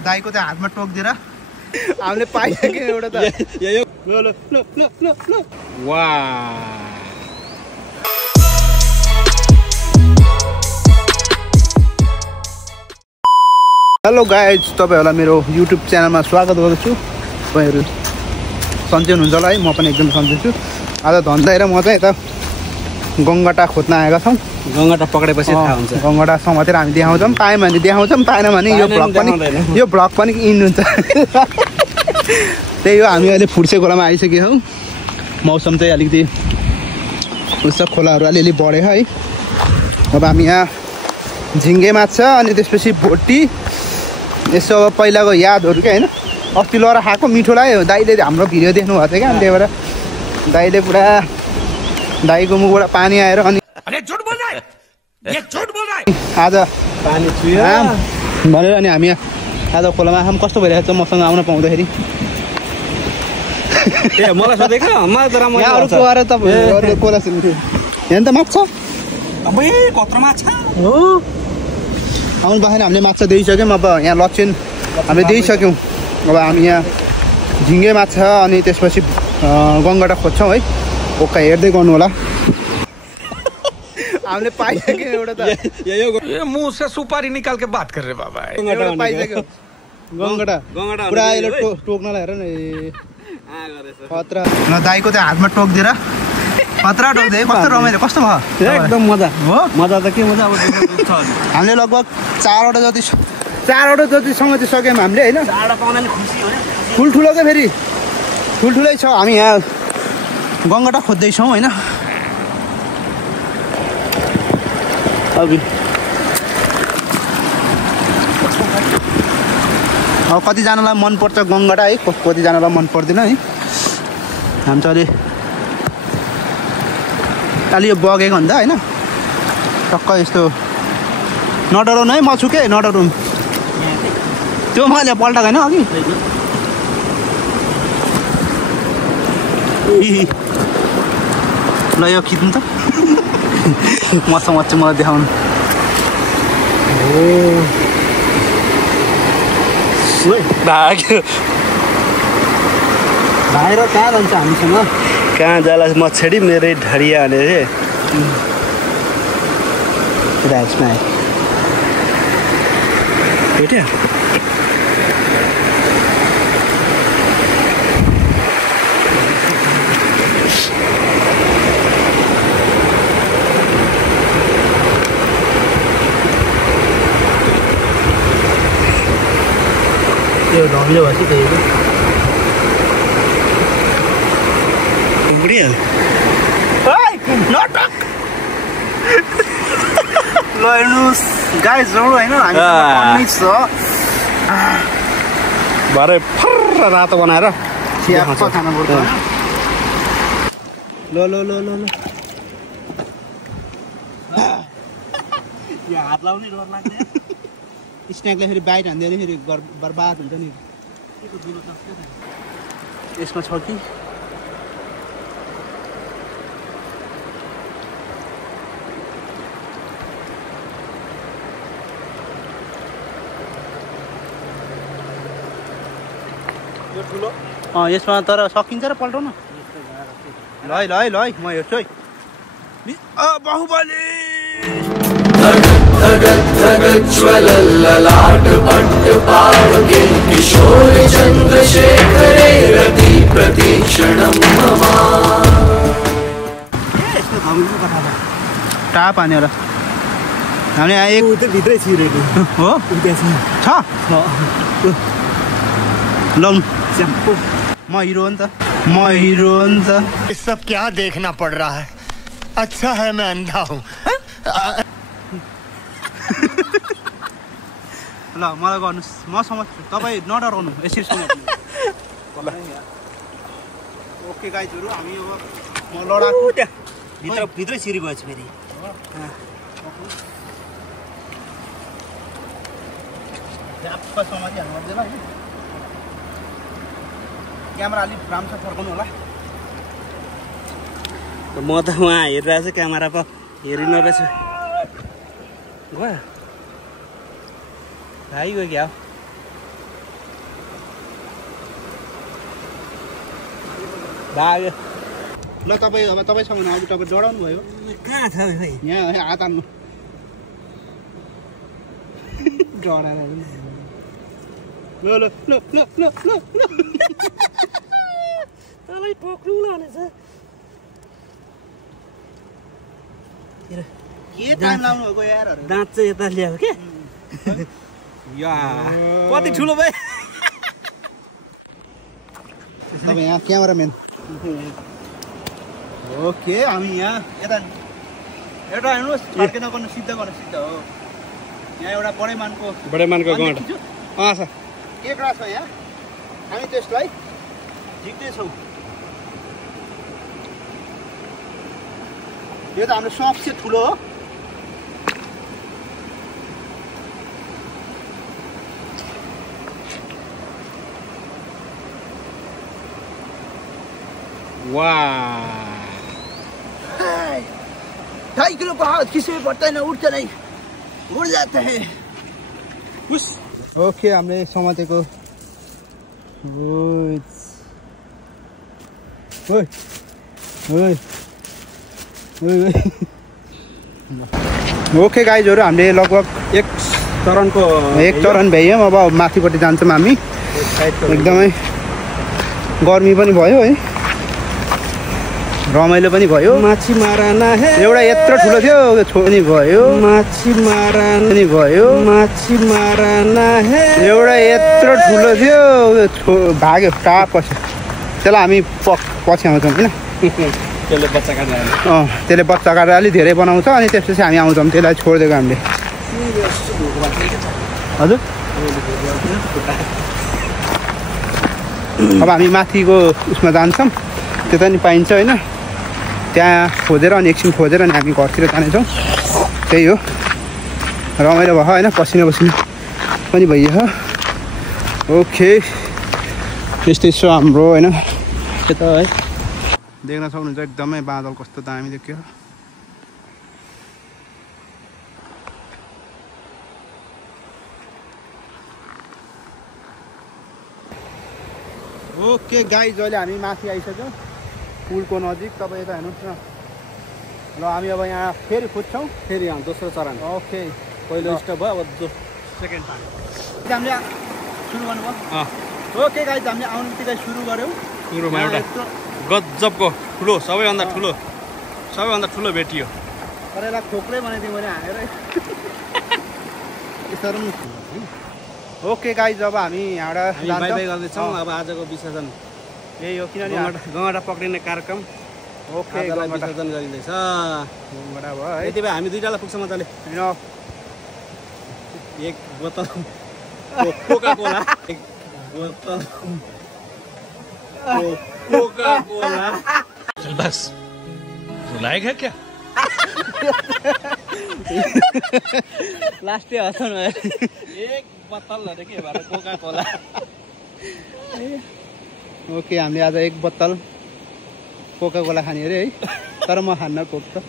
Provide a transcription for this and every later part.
दाइको चाहिँ हातमा टोक्दिएर हामीले पाइसक्यो एउटा त हेलो गाइज, तपाईहरुलाई मेरो युट्युब च्यानलमा स्वागत गर्दछु। तपाईहरु सन्चै हुनुहुन्छ होला है? म पनि एकदम सन्चै छु। आज धन्दै र म चाहिँ यता गङ्गटा खोज्न आएका छौँ। गङ्गटा पक्रेपछि थाहा हुन्छ। गङ्गटा समातेर हामी देखाउँछौँ, पाएँ भने देखाउँछौँ, पाएन भने यो ब्लग पनि इन हुन्छ। त्यही हो, हामी अहिले फुर्से खोलामा आइसक्यो हौ। मौसम चाहिँ अलिकति उस खोलाहरू अलिअलि बढ्यो है। अब हामी यहाँ झिङ्गे माछा अनि त्यसपछि भोटी यसो अब पहिलाको यादहरू क्या होइन। अस्ति लहरा खाएको मिठो लाग्यो। दाइले हाम्रो भिडियो देख्नु भएको थियो क्या, अनि त्यही भएर दाइले पुरा दाइको मुखबाट पानी आएर अनि आज पानी चुयो भनेर अनि हामी आज खोलामा आँखा कस्तो भइरहेको छ मसँग आउन पाउँदाखेरि। मलाई सोधेको यहाँ त माछा अबै कत्रो माछा हो। आउनु भएन, हामीले माछा दिइसक्यौँ। अब यहाँ लक्षण हामीले दिइसक्यौँ। अब हामी यहाँ झिङ्गे माछा अनि त्यसपछि गङ्गटा खोज्छौँ है। ओका हेर्दै गर्नु होला। हामीले पाइसक्यो एउटा त मुंह से सुपारी निकाल के बात कर रहे बाबा। पाइसक्यो गङ्गटा पुरा अहिले टोक्नलाई हेर न। खतरा न दाइको चाहिँ हातमा टोक्दिएर खतरा टोक्दै कस्तो रमाइलो कस्तो भयो एकदम मजा हो। मजा त के मजा। अब हामीले लगभग 4वटा जतिसँग चाहिँ सक्यौँ हामीले होइन। ठुल्ठुलो क्या फेरि ठुल्ठुलै छ। हामी यहाँ गङ्गटा खोज्दैछौँ होइन। अब कतिजनालाई मनपर्छ गङ्गटा है, कतिजनालाई मन पर्दैन है। हामी चाहिँ अलि यो बगेको भन्दा होइन टक्क यस्तो नडराउनु है। म छु के नडराउनु। त्यो मैले पल्टाएको होइन अघि। ल यो खिच्नु त मसँग चाहिँ मलाई देखाउनु। भाइर कहाँ जान्छ हामीसँग? कहाँ जाला मछरी मेरै ढडिया हाने रे। भेट्यो यो ढमिलो भएछ त्यही हो। बुढिया ल हेर्नुहोस् गाइस राम्रो होइन। हामी छ भरे फर्र रातो बनाएर खानु पर्छ। ल ल ल ल ल हात लाउने डर लाग्छ। स्न्याकलाई फेरि बाहिर हान्दियो भने फेरि बर्बाद हुन्छ नि। यसमा छ कि यसमा तर सकिन्छ र पल्टाउन। ल है ल है ल है म हेर्छु है। बाहुबली ललाट पट्ट पावके किशोर चन्द्रशेखरे रति प्रतीक्षणं मम। टाप हानेर हामीले यहाँ एक भित्रै छिरेको हो छ लौ म हिरो हो नि त। ये सब क्या देखना पड़ रहा है? अच्छा है मैं अंधा हूँ। ल मलाई गर्नुहोस्, म समझ्छु। तपाईँ नडराउनु यसरी सुन्नु। ओके गाइजहरू, हामी अब म लडाको भित्रै छिरी गएछ फेरि। क्यामेरा अलिक राम्रोसँग फर्काउनु होला। म त उहाँ हेरिरहेको छु क्यामेरा पो हेरिन रहेछ। गयो भाइ गयो क्या भाग्यो ल तपाईँ अब तपाईँसँग अघि तपाईँ डराउनु भयो कहाँ छ खै यहाँ हात हान्नु डराएर ल ल ल ल ल ल तँलाई पक्नु लानेछ के टाइम लाउनु भएको यार दाँत चाहिँ यता ल्याएको के या कति ठुलो भयो तपाईँ यहाँ क्यामेराम्यान ओके हामी यहाँ यता एउटा हेर्नुहोस् फर्के नगर्नु सिद्ध गर्नु सिद्ध हो यहाँ एउटा बडेमानको गाउँ छ केक्रा छ यहाँ हामी त्यसलाई झिक्दैछौँ यो त हाम्रो सबसे ठुलो हो वाह 2.5 किलो का हाथ किसी भी पड़ता है ना उठता नहीं उड़ जाता है ओके हमने समातेको ओके गाइजहरु हामीले लगभग एक चरण भ्यायौँ अब माथिपट्टि जान्छौँ हामी एकदमै गर्मी पनि भयो है रमाइलो पनि भयो माछी माराना है एउटा यत्रो ठुलो थियो छोड्ने भयो माछी माराना भयो माछी माराना है एउटा यत्रो ठुलो थियो भाग्यो टाप पछि त्यसलाई हामी पछि आउँछौँ हैन त्यसले बच्चा काटेर त्यसले बच्चा काटेर अलि धेरै बनाउँछ अनि त्यसपछि हामी आउँछौँ त्यसलाई छोडिदिएको हामीले हजुर अब हामी माथिको उसमा जान्छौँ त्यता नि पाइन्छ होइन त्यहाँ खोजेर अनि एकछिन खोजेर अनि हामी घरतिर जानेछौँ त्यही हो रमाइलो भयो होइन पसिना पसिना पनि भइयो ओके यस्तै छ हाम्रो होइन त्यता है देख्न सक्नुहुन्छ एकदमै बादल कस्तो दामी देखियो ओके गाइज अहिले हामी माथि आइसक्यौँ पुलको नजिक तपाईँ यता हेर्नुहोस् न ल हामी अब यहाँ फेरि खोज्छौँ फेरि दोस्रो चरण ओके पहिलो स्टप भयो अब सेकेन्ड हामीले सुरु गर्नुभयो ओके गाइज हामीले आउनु बित्तिकै सुरु गऱ्यौँ सुरुमा एउटा गजबको ठुलो सबैभन्दा ठुलो भेटियो तर यसलाई खोक्रै बनाइदिउँ भने हानेर यस्तो ओके गाइज अब हामी यहाँबाट बाई बाई गर्दैछौँ अब आजको विसर्जन यही हो किनभने गङ्गटा पक्रिने कार्यक्रम ओके विसर्जन गरिँदैछ गङ्गटा भयो है यति भए हामी दुईटालाई पुग्छ मजाले होइन एक बोतल कोका कोला एक बोतल कोका कोला चल बस लायक है क्या लास्टै हँसाउनु एक बोतल अरे के भएर कोका कोला ओके हामीले आज एक बोतल कोका कोला खाने अरे है तर म खान्न कोक त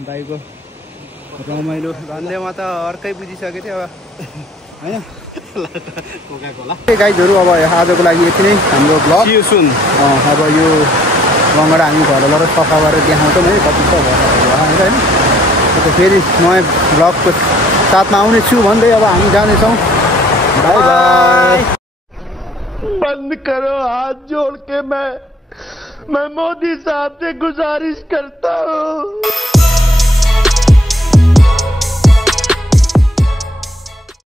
भाइको रमाइलो धन्यवाद त अर्कै बुझिसकेको थियो अब होइन कोका कोला गाइजहरू अब आजको लागि यति नै हाम्रो ब्लग सुन अब यो गङ्गडा हामी घरबाट सफा गरेर देखाउँछौँ है कति छ भनेर होइन फेरि नयाँ ब्लगको साथमा आउनेछु भन्दै अब हामी जानेछौँ बाई बाई बंद करो हाथ जोड़ के मैं मोदी साहब से गुजारिश करता हूँ